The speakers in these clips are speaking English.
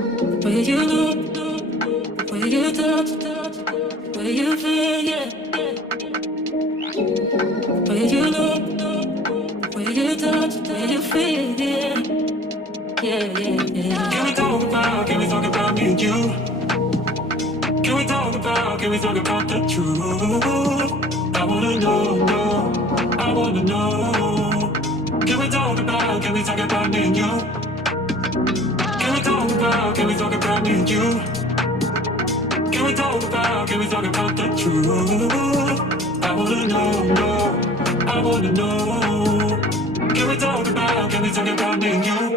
Where you look, where you touch, where you feel, yeah. Where you look, where you touch, where you feel, yeah. Yeah, yeah, yeah. Can we talk about me and you? Can we talk about the truth? I wanna know, I wanna know. Can we talk about me and you? Can we talk about me and you? Can we talk about the truth? I wanna know, I wanna know. Can we talk about me and you?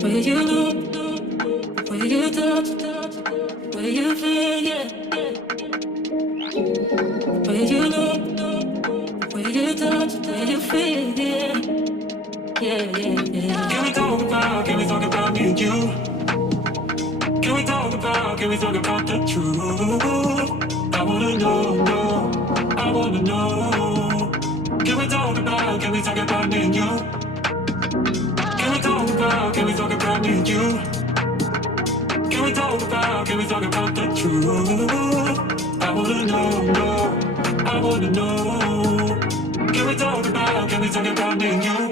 Where you look, where you touch, where you feel, yeah. Where you look, where you touch, where you feel, yeah. Yeah, yeah, yeah. Can we talk about me and you? Can we talk about the truth? I wanna know, I wanna know. Can we talk about me and you? Can we talk about me and you? Can we talk about the truth? I wanna know, I wanna know. Can we talk about me and you?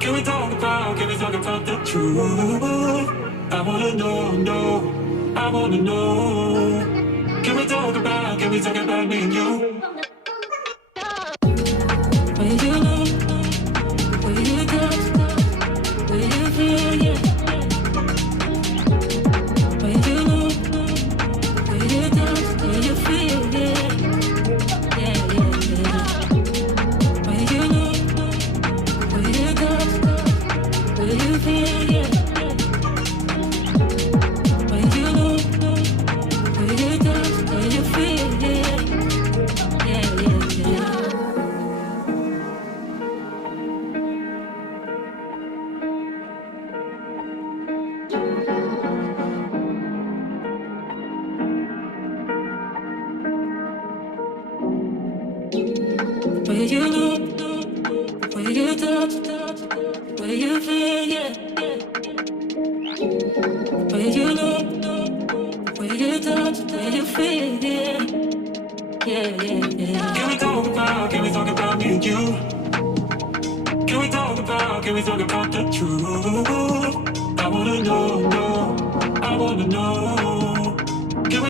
Can we talk about the truth? I wanna know, no, I wanna know. Can we talk about me and you? When you look, when you touch, when you feel, yeah. When you look, when you touch, when you feel, yeah. Yeah, yeah, yeah. When you look, when you touch, when you feel, yeah. When you look, when you touch, when you feel, yeah. Yeah, yeah, yeah. When you look, when you touch, when you feel, yeah. When you look, when you touch, when you feel, yeah. Yeah, yeah, yeah. Can we talk about me and you? Can we talk about the truth?